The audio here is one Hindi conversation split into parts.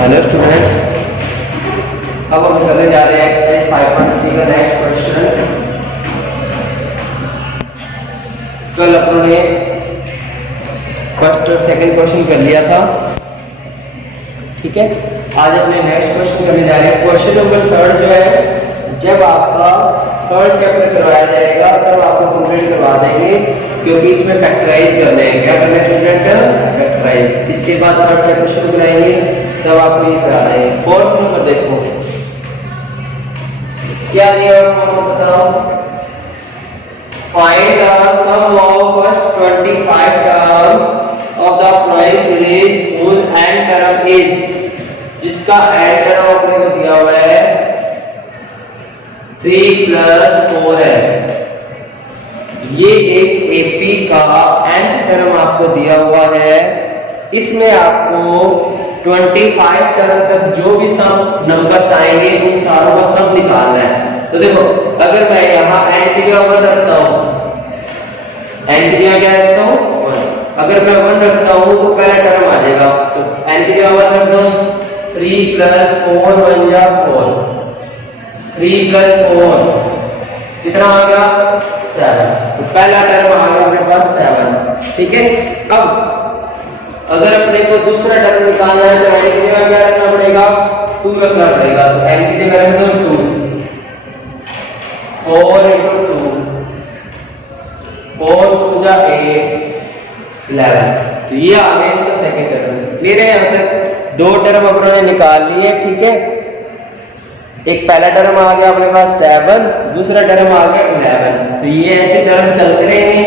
हेलो स्टूडेंट्स, अब हम करने जा रहे हैं एक्सरसाइज 5.3 का नेक्स्ट क्वेश्चन। कल अपनों ने फर्स्ट और सेकंड क्वेश्चन कर लिया था, ठीक है। आज अपने नेक्स्ट क्वेश्चन करने जा रहे हैं। क्वेश्चन नंबर थर्ड जो है, जब आपका थर्ड चैप्टर करवाया जाएगा तब आपको कंप्लीट करवा देंगे, क्योंकि इसमें फैक्टराइज करना है। क्या करना है स्टूडेंट? फैक्टराइज। इसके बाद थर्ड चैप्टर शुरू कराएंगे, तब आपको ये करा देंगे। फोर्थ नंबर देखो क्या दिया है, बताओ। Find the sum of first 25 terms of the following series whose end term is, जिसका एंड टर्म अपने को दिया हुआ है 3 + 4 है। ये एक एपी का एंड टर्म आपको दिया हुआ है। इसमें आपको 25 टर्म तक जो भी सम नंबर्स आएंगे उन सारों का सम निकालना है। तो देखो, अगर मैं यहाँ एंड की जगह 1 रखता हूँ, एंड की जगह क्या रखता हूँ 1, अगर मैं 1 रखता हूँ तो पहला टर्म आ जाएगा। तो एंड की जगह 1 रख दो, 3 + 4 बन जा 4, 3 + 4 कितना आ गया 7। तो पहला टर्म आ गया अपने पास 7, ठीक है। अब अगर अपने को दूसरा टर्म निकालना है तो एंड की जगह क्या रखना पड़ेगा, 2 रखना पड़ेगा। तो एंड की जगह रख दो 2, 4 × 2, 4 × 2 = 8, 11। तो ये आ गया इसका सेकंड टर्म। क्लियर है? यहाँ तक दो टर्म अपनों ने निकाल लिए, ठीक है। एक पहला टर्म आ गया अपने पास 7, दूसरा टर्म आ गया 11। तो ये ऐसे टर्म चलते रहेंगे।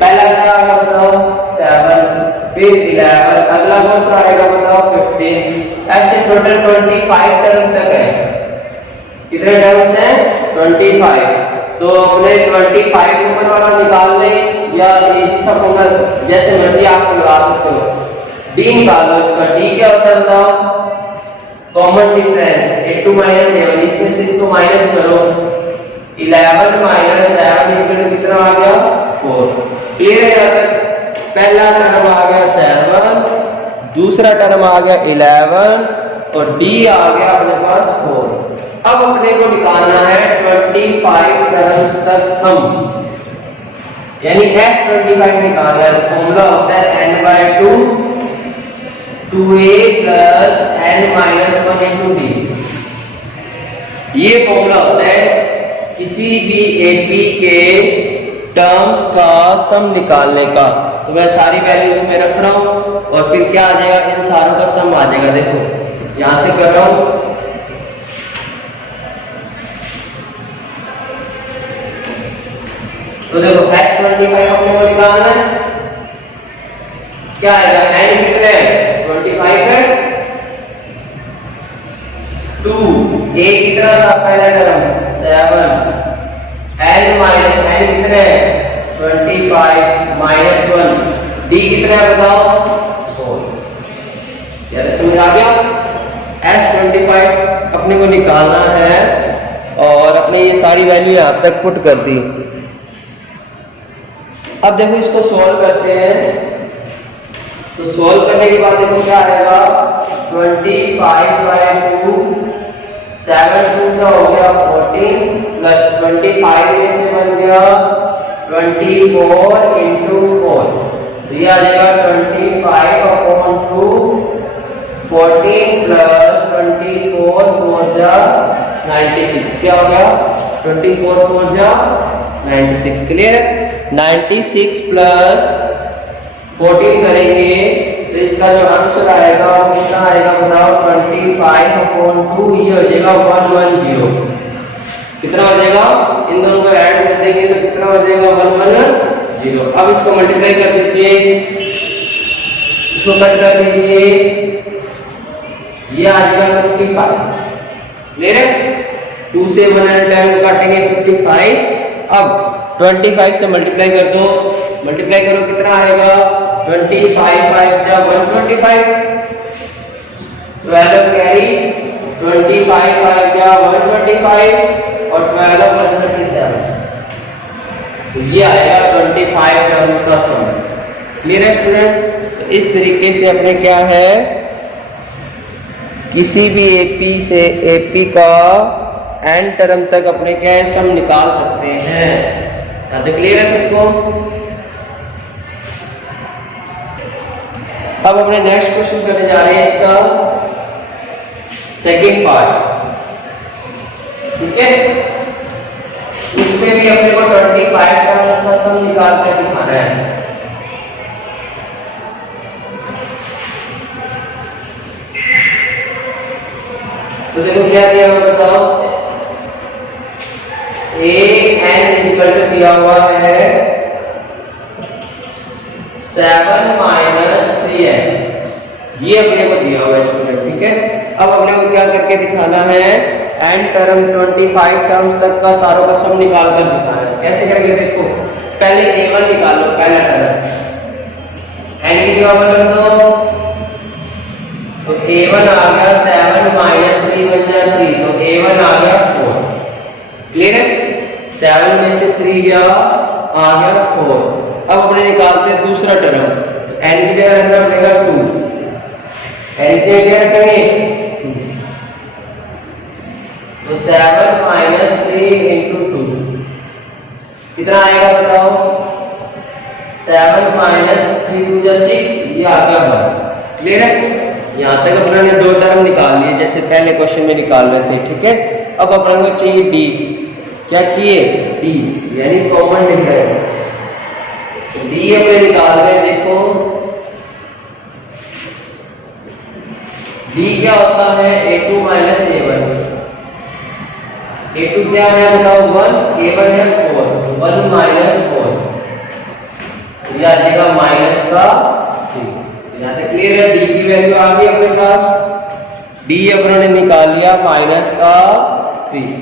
पहला क्या आएगा बताओ 7, फिर 11, अगला कौन सा आएगा बताओ 15। ऐसे टोटल 25 टर्म तक है। कितने टर्म्स हैं? 25। तो अपने 25 ऊपर वाला निकाल ले, या इजी सा फॉर्मूला जैसे मर्जी आप लगा सकते हो। डी निकाल लो इसका। डी क्या होता है बताओ? कॉमन डिफरेंस 8 - 7, इसमें से इसको माइनस करो। 11 - 7 कितना आ गया 4। क्लियर है? यहाँ तक पहला टर्म आ गया 7, दूसरा टर्म आ गया 11 और डी आ गया अपने पास 4। अब अपने को निकालना है 25 टर्म्स तक सम, यानी x25 निकालना है। फॉर्मूला होता है n/2 2a + n-1 × d। ये फॉर्मूला होता है किसी भी एपी के टर्म्स का सम निकालने का। तो मैं सारी वैल्यू इसमें रख रहा हूं और फिर क्या आ जाएगा, इन सारों का सम आ जाएगा। देखो यहां से कर रहा हूं, तो देखो x25 अपने को निकालना है। क्या आएगा? n कितने हैं 25 है, 2 a कितना था पहला टर्म 7, n कितने हैं 25 - 1, d कितना है बताओ 4। यार समझ आ गया? s25 अपने को निकालना है और अपने ये सारी वैल्यू यहां तक पुट कर दी। अब देखो इसको सॉल्व करते हैं। तो सॉल्व करने के बाद देखो क्या आएगा, 25/2 7 2 का हो गया 14 + 25 में से बन गया 24 × 4। तो ये आ जाएगा 25/2 14 + 24 4 जा 96। क्या हो गया 24 4 जा 96। क्लियर? 96 + 14 करेंगे तो इसका जो आंसर आएगा वो कितना आएगा बताओ 25/2। ये हो जाएगा 110। कितना हो जाएगा? इन दोनों को ऐड कर देंगे तो कितना हो जाएगा 110। अब इसको मल्टीप्लाई कर दीजिए, इसको कट कर दीजिए, ये आ जाएगा 55। क्लियर है? 2 से 110 काटेंगे 55। अब 25 से मल्टीप्लाई कर दो, मल्टीप्लाई करो कितना आएगा 25 5 जा 125, 12 कैरी 25 5 जा 125 और 12 137। तो ये आएगा 25 टर्म्स का सम। क्लियर है स्टूडेंट? तो इस तरीके से अपने क्या है किसी भी एपी से एपी का एन टर्म तक अपने क्या है सम निकाल सकते हैं। यहाँ तक क्लियर है सबको? अब अपने नेक्स्ट क्वेश्चन करने जा रहे हैं इसका सेकंड पार्ट, ठीक है। उसमें भी अपने को 25 का सम निकाल कर दिखाना है। तो देखो क्या दिया हुआ बताओ, a n इक्वल टू दिया हुआ है 7 माइनस 3n, ये अपने को दिया हुआ है स्टूडेंट, ठीक है। अब अपने को क्या करके दिखाना है, n टर्म 25 टर्म्स तक का सारों का सम निकाल कर दिखाना है। कैसे करेंगे देखो, पहले a1 निकाल लो, पहला टर्म n की जगह पर रख दो, तो a1 आ गया 7 माइनस 3 बन जाए 3, तो a1 आ गया 4। क्लियर है? 7 में से 3 गया, आ गया 4। अब अपने निकालते हैं दूसरा टर्म, तो n की जगह रखना पड़ेगा 2, n की जगह रखेंगे तो 7 माइनस 3 इंटू 2 कितना आएगा बताओ, 7 माइनस 3 2 जा 6, ये आ गया 1। क्लियर है? यहाँ तक अपने ने दो टर्म निकाल लिए जैसे पहले क्वेश्चन में निकाल रहे थे, ठीक है। अब अपने को चाहिए डी, क्या चाहिए, डी यानी कॉमन डिफरेंस। डी अपने निकाल रहे हैं, देखो डी क्या होता है, a2 माइनस a1। a2 क्या है बताओ 1, a1 है 4, 1 माइनस 4, यह आ जाएगा माइनस का 3। यहाँ तक क्लियर है? डी की वैल्यू आ गई अपने पास, डी अपने ने निकाल लिया माइनस का 3।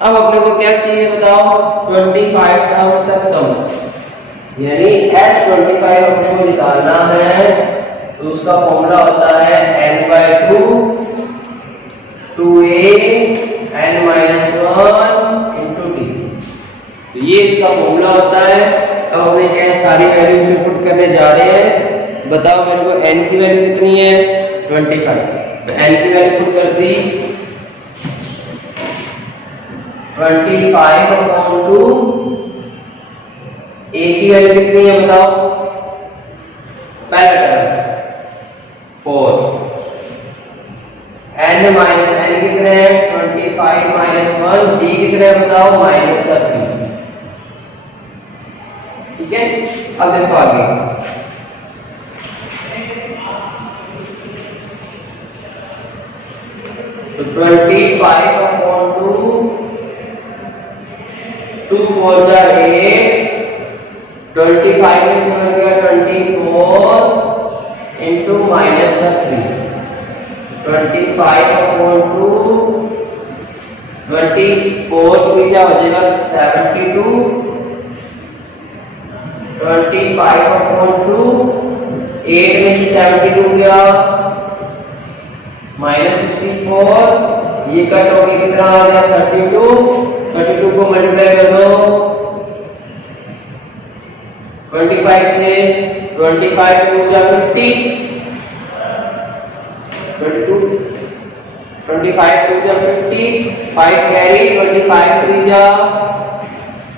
अब अपने को क्या चाहिए बताओ, 25 टर्म्स तक सम, यानी h25 अपने को निकालना है, तो उसका फॉर्मूला होता है n/2 2a n minus 1 into d, तो ये इसका फॉर्मूला होता है। अब हमें क्या सारी वैल्यूज पुट करने जा रहे हैं। बताओ मेरे को n की वैल्यू कितनी है, 25, तो n की वैल्यू पुट कर दी 25/2, a की वैल्यू कितनी है बताओ, पहला टर्म 4, n माइनस n कितने हैं 25 माइनस 1, d कितने हैं बताओ माइनस का 3, ठीक है। अब देखो आगे, तो 25/2 2 4 जा 8, 25 में से बन गया 24 इंटू माइनस का 3, 25/2 24 की क्या हो जाएगा 72, 25/2 8 में से 72 गया माइनस 64, ये कट हो गया कितना आ गया 32 को मल्टीप्लाई कर दो 25 से, 25 2 जा 50, 25 2 जा 50, 5 कैरी, 25 3 जा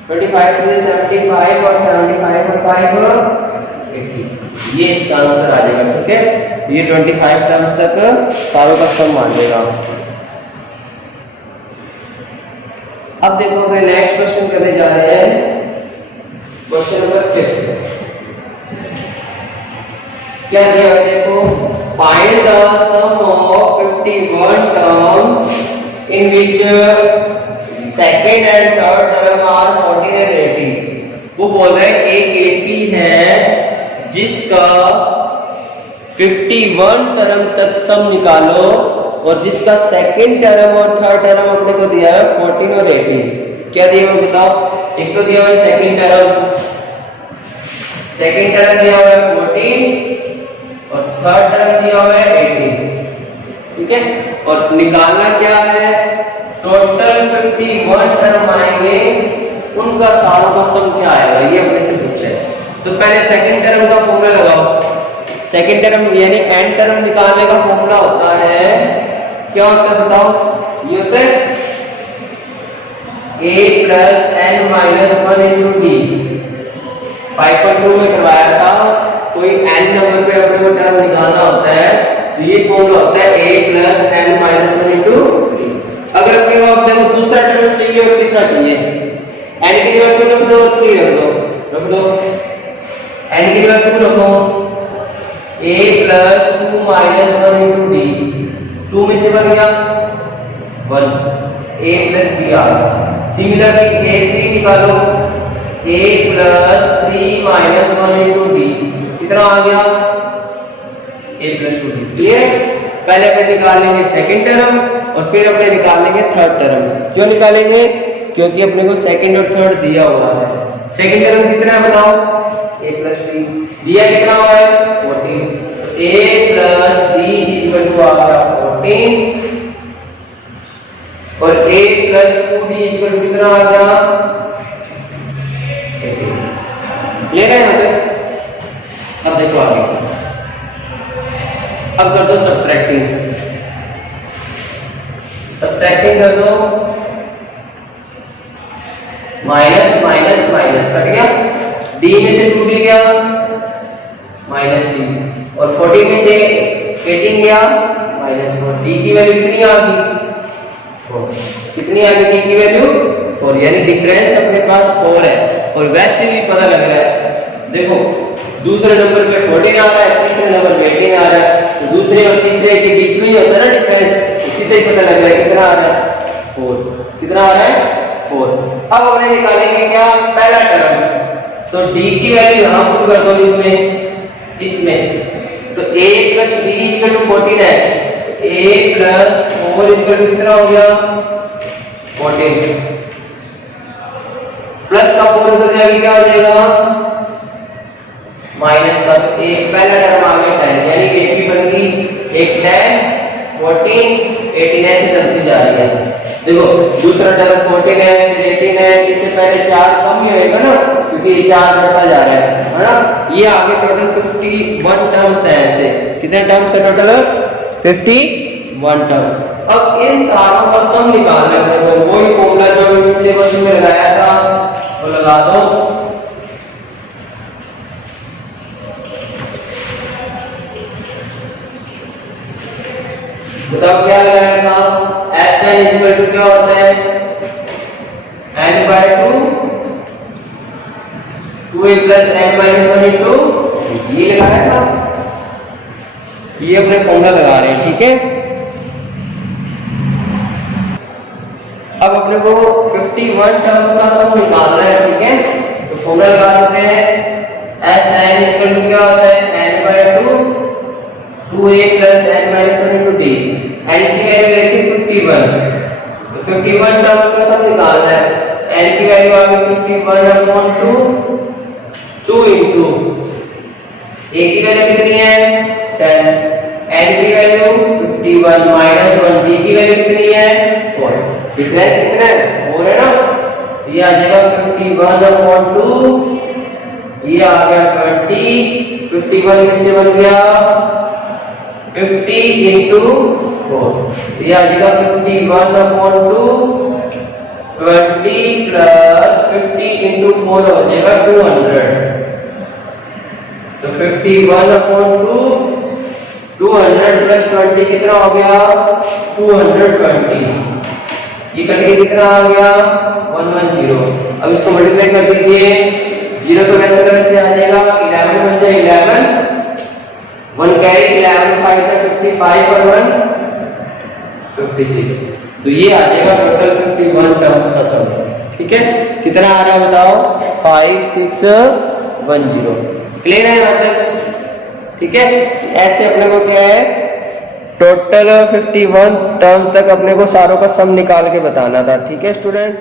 25 से 75 और 75 और 5 80, ये इसका आंसर आ जाएगा, ठीक है। ये 25 टर्म्स तक सारों का सम मान लेगा। अब देखो मैं नेक्स्ट क्वेश्चन करने जा रहे हैं, क्वेश्चन नंबर 5। क्या दिया है देखो, find the sum of 51 term in which second and third term are 14 and 80। वो बोल रहे हैं एक एपी है जिसका 51 टर्म तक सम निकालो और जिसका सेकंड टर्म और थर्ड टर्म अपने को दिया है 14 और 18। क्या दिया है बताओ, एक तो दिया हुआ है सेकंड टर्म दिया हुआ है 14 और थर्ड टर्म दिया हुआ है 18, ठीक है। और निकालना क्या है, टोटल 51 टर्म आएंगे, उनका सारों का सम क्या आएगा, ये अपने से पूछा है। तो पहले सेकंड टर्म का फॉर्मूला लगाओ। सेकंड टर्म यानी n टर्म निकालने का फॉर्मूला होता है क्या होता है बताओ? ये होता है a plus n minus 1 into D. 5.2 में करवाया था, कोई n नंबर पे अपने को टर्म निकालना होता है तो ये फॉर्मूला होता है a plus n minus 1 into D. अगर अपने को अपने को दूसरा टर्म चाहिए और तीसरा चाहिए, n की वैल्यू रख दो, 3 रख दो, n की वैल्यू रखो a plus 2 minus 1 into D. 2 में से बन गया 1, a प्लस b आ गया। सिमिलरली a3 निकालो, a plus 3 minus 1 into D कितना आ गया? a plus 2d। ये पहले अपने निकाल लेंगे सेकंड टर्म और फिर अपने निकाल लेंगे थर्ड टर्म। क्यों निकालेंगे? क्योंकि अपने को सेकंड और थर्ड दिया हुआ है। सेकंड टर्म कितना है बताओ? a प्लस d दिया कितना हुआ है? 14। तो a plus d equal to आ गया 14 और a plus 2d equal to कितना आ गया? 18। क्लियर है यहाँ पे? अब देखो आगे, अब कर दो सब्ट्रैक्टिंग। सब्ट्रैक्टिंग कर दो, माइनस माइनस माइनस कट गया, d में से 2d गया माइनस d और 40 में से 18 गया माइनस 4। d की वैल्यू कितनी आ गई? 4। कितनी आ गई d की वैल्यू? 4। यानी डिफरेंस अपने पास 4 है। और वैसे भी पता लग रहा है, देखो दूसरे नंबर पे 14 आ रहा है, तीसरे नंबर पे 18 आ रहा है, तो दूसरे और तीसरे के बीच में ही होता है ना डिफरेंस, उसी से ही पता लग रहा है कितना आ रहा है? 4। कितना आ रहा है? 4। अब हमने निकालेंगे क्या? पहला टर्म। तो d की वैल्यू यहां पुट कर दो इसमें तो a plus d equal to 14 है, a प्लस 4 इक्वल टू कितना हो गया? 14। प्लस का 4 उधर जाके क्या हो जाएगा? माइनस का। तो एक पहला टर्म आ गया 10, यानी कि एक भी बन गई, एक 10 14 18 ऐसे चलती जा रही है। देखो दूसरा टर्म 14 है, 18 है, इससे पहले 4 कम ही होएगा ना, क्योंकि ये 4 बढ़ता जा रहा है ना। ये आगे टोटल 51 टर्म्स है। ऐसे कितने टर्म्स है टोटल? 51 टर्म। अब इन सारों का सम निकालना है, तो वही फॉर्मूला जो पिछले क्वेश्चन में लगाया था वो लगा दो। बताओ क्या लगाया था? Sn इक्वल टू क्या होता है? n by 2 2a plus n minus 1 into ये लगाया था। ये अपने फॉर्मूला लगा रहे हैं, ठीक है। अब अपने को 51 टर्म का सम निकालना है, ठीक है। तो फॉर्मूला लगा देते हैं, Sn इक्वल टू क्या होता है? n by 2 2a plus n minus 1 into d। n की वैल्यू रखी 51, तो 51 टर्म का सम निकालना है। n की वैल्यू आ गई 51/2 2 इंटू a की वैल्यू कितनी है? 10, n की वैल्यू 51 माइनस 1, d की वैल्यू कितनी है? 4। डिफरेंस कितना है? 4 है ना। ये आ जाएगा 51/2, ये आ गया 20, 51 में से बन गया 50 इंटू 4, ये आ जाएगा 51/2 20 प्लस 50 इंटू 4 हो जाएगा 200। तो 51/2 200 प्लस 20 कितना हो गया? 220। ये कट के कितना आ गया? 110। अब इसको मल्टीप्लाई कर दीजिए, 0 तो वैसे आ जाएगा, 11 बन जाए 11, 1 कैरी 11 5 था 55 और 1 56। तो ये आ जाएगा टोटल 51 टर्म्स का सम, ठीक है। कितना आ रहा है बताओ? 5610। क्लियर है यहाँ तक? ठीक है। ऐसे अपने को क्या है, टोटल 51 टर्म तक अपने को सारों का सम निकाल के बताना था, ठीक है स्टूडेंट।